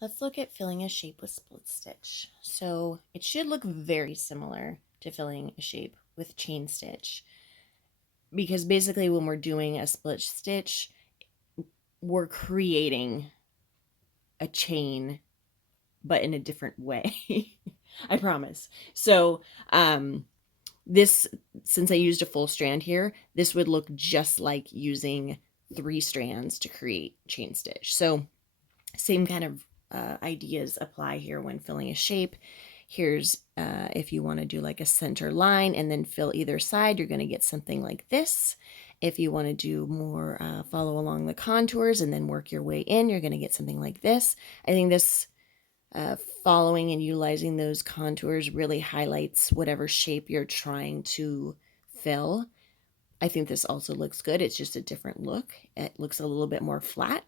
Let's look at filling a shape with split stitch. So it should look very similar to filling a shape with chain stitch, because basically when we're doing a split stitch, we're creating a chain, but in a different way. I promise. So this, since I used a full strand here, this would look just like using 3 strands to create chain stitch. So same kind of ideas apply here when filling a shape. Here's if you want to do like a center line and then fill either side, you're going to get something like this. If you want to do more, follow along the contours and then work your way in, you're going to get something like this. I think this following and utilizing those contours really highlights whatever shape you're trying to fill. I think this also looks good. It's just a different look. It looks a little bit more flat.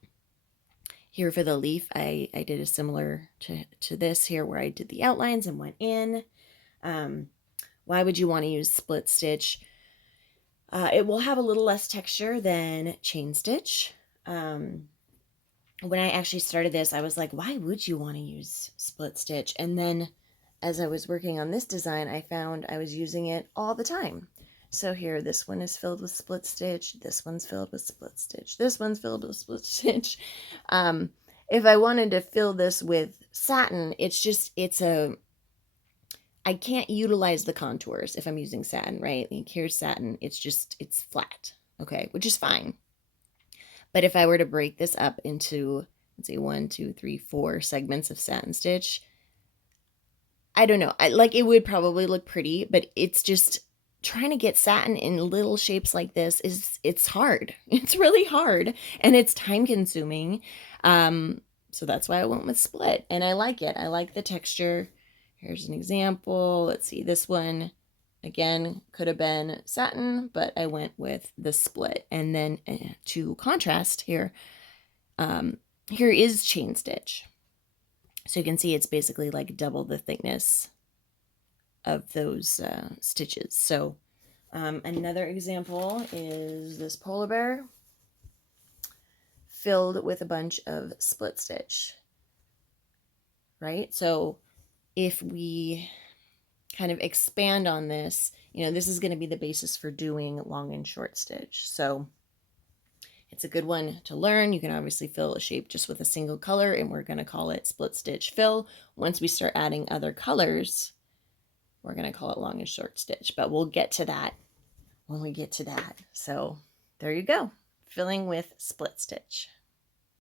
Here for the leaf, I did a similar to this here where I did the outlines and went in. Why would you want to use split stitch? It will have a little less texture than chain stitch. When I actually started this, I was like, why would you want to use split stitch? And then as I was working on this design, I found I was using it all the time. So here, this one is filled with split stitch. This one's filled with split stitch. This one's filled with split stitch. If I wanted to fill this with satin, I can't utilize the contours if I'm using satin, right? Like here's satin. It's flat, okay, which is fine. But if I were to break this up into, let's say 1, 2, 3, 4 segments of satin stitch, I don't know. It would probably look pretty, but it's just trying to get satin in little shapes like this it's hard. It's really hard and it's time consuming. So that's why I went with split, and I like it. I like the texture. Here's an example. Let's see, this one again could have been satin, but I went with the split. And then to contrast here, here is chain stitch. So you can see it's basically like double the thickness of those stitches. So another example is this polar bear filled with a bunch of split stitch, right? So if we kind of expand on this, this is going to be the basis for doing long and short stitch. So it's a good one to learn. You can obviously fill a shape just with a single color, and we're going to call it split stitch fill. Once we start adding other colors, we're going to call it long and short stitch, but we'll get to that when we get to that. So there you go, filling with split stitch.